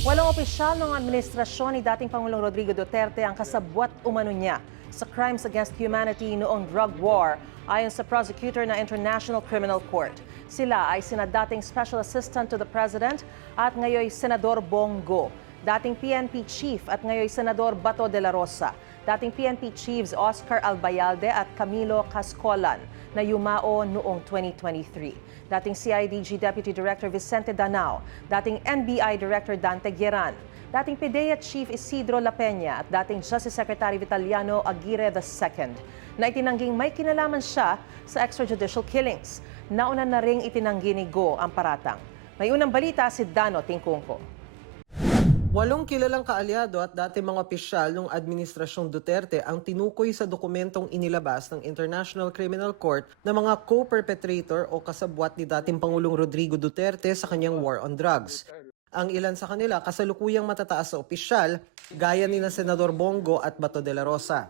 Walang opisyal ng administrasyon ni dating Pangulong Rodrigo Duterte ang kasabwat umano niya sa crimes against humanity noong drug war ayon sa prosecutor ng International Criminal Court. Sila ay sina dating Special Assistant to the President at ngayoy Senador Bongo, dating PNP Chief at ngayoy Senador Bato de la Rosa, dating PNP Chiefs Oscar Albayalde at Camilo Cascolan na yumao noong 2023. Dating CIDG Deputy Director Vicente Danao, dating NBI Director Dante Gueran, dating PDEA Chief Isidro La Peña at dating Justice Secretary Vitaliano Aguirre II na itinangging may kinalaman siya sa extrajudicial killings. Nauna na ring itinanggi ni Go ang paratang. May unang balita si Dano Tingkungko. 8 kilalang kaalyado at dati mga opisyal ng Administrasyong Duterte ang tinukoy sa dokumentong inilabas ng International Criminal Court na mga co-perpetrator o kasabwat ni dating Pangulong Rodrigo Duterte sa kanyang war on drugs. Ang ilan sa kanila kasalukuyang matataas sa opisyal, gaya ni na Senador Bongo at Bato de la Rosa.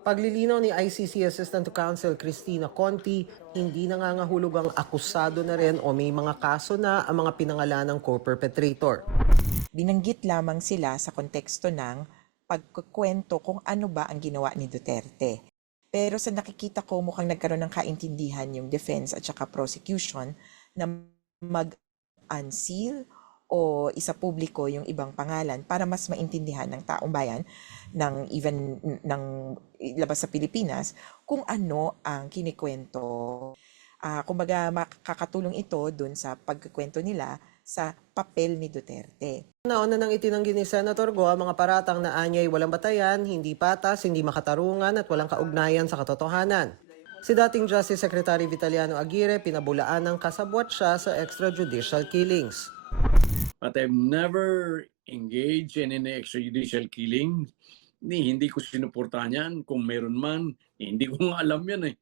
Paglilinaw ni ICC Assistant to Counsel Cristina Conti, hindi nangangahulog ang akusado na rin o may mga kaso na ang mga pinangalanang co-perpetrator. Binanggit lamang sila sa konteksto ng pagkukwento kung ano ba ang ginawa ni Duterte. Pero sa nakikita ko mukhang nagkaroon ng kaintindihan yung defense at saka prosecution na mag-unseal o isa publiko yung ibang pangalan para mas maintindihan ng taong bayan ng even ng labas sa Pilipinas kung ano ang kinikwento. Kumbaga makakatulong ito dun sa pagkukwento nila sa papel ni Duterte. Nauna nang itinanggi ni Senator Go ang mga paratang na anyay walang batayan, hindi patas, hindi makatarungan at walang kaugnayan sa katotohanan. Si dating Justice Secretary Vitaliano Aguirre pinabulaan ng kasabwat siya sa extrajudicial killings. But I've never engaged in any extrajudicial killing. Hindi ko sinuportahan yan. Kung meron man, hindi ko nga alam yan eh.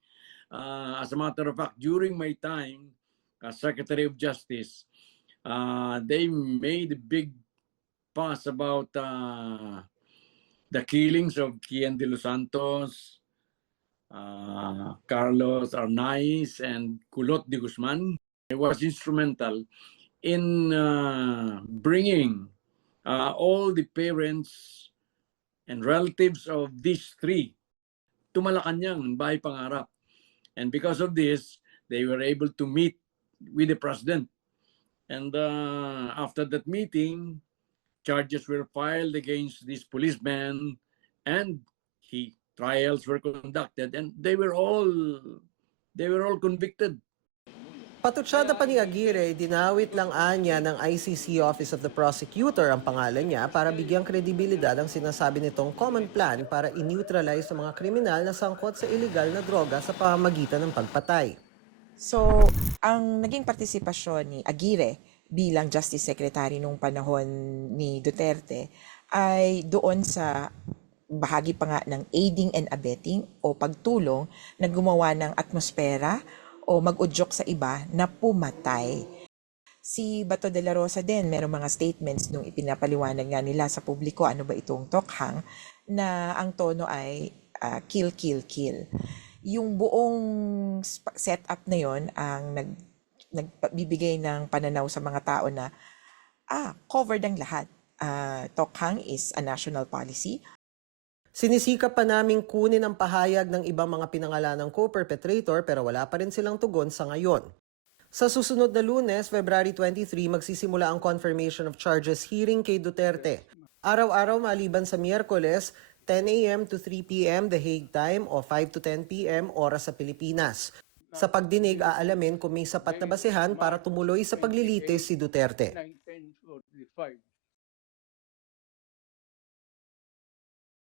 As a matter of fact, during my time as Secretary of Justice, they made a big fuss about the killings of Kian de los Santos, Carlos Arnaiz, and Culot de Guzman. I was instrumental in bringing all the parents and relatives of these three to Malacanang, Bahay Pangarap. And because of this, they were able to meet with the president. And after that meeting, charges were filed against these policemen and trials were conducted and they were all convicted. Patutsyada pa ni Aguirre, dinawit lang anya ng ICC Office of the Prosecutor ang pangalan niya para bigyang kredibilidad ang sinasabi nitong common plan para i-neutralize ang mga kriminal na sangkot sa illegal na droga sa pamamagitan ng pagpatay. So, ang naging partisipasyon ni Aguirre bilang Justice Secretary nung panahon ni Duterte ay doon sa bahagi pa nga ng aiding and abetting o pagtulong na gumawa ng atmosfera o mag-udyok sa iba na pumatay. Si Bato de la Rosa din, merong mga statements nung ipinapaliwanag nga nila sa publiko ano ba itong tokhang na ang tono ay kill, kill, kill. Yung buong setup na yon ang nagbibigay ng pananaw sa mga tao na covered ang lahat. Tokhang is a national policy. Sinisikap pa naming kunin ang pahayag ng ibang mga pinangalanang co-perpetrator pero wala pa rin silang tugon sa ngayon. Sa susunod na Lunes, February 23, magsisimula ang confirmation of charges hearing kay Duterte. Araw-araw maliban sa Miyerkules, 10 a.m. to 3 p.m. The Hague time o 5 to 10 p.m. oras sa Pilipinas. Sa pagdinig, aalamin kung may sapat na basehan para tumuloy sa paglilitis si Duterte.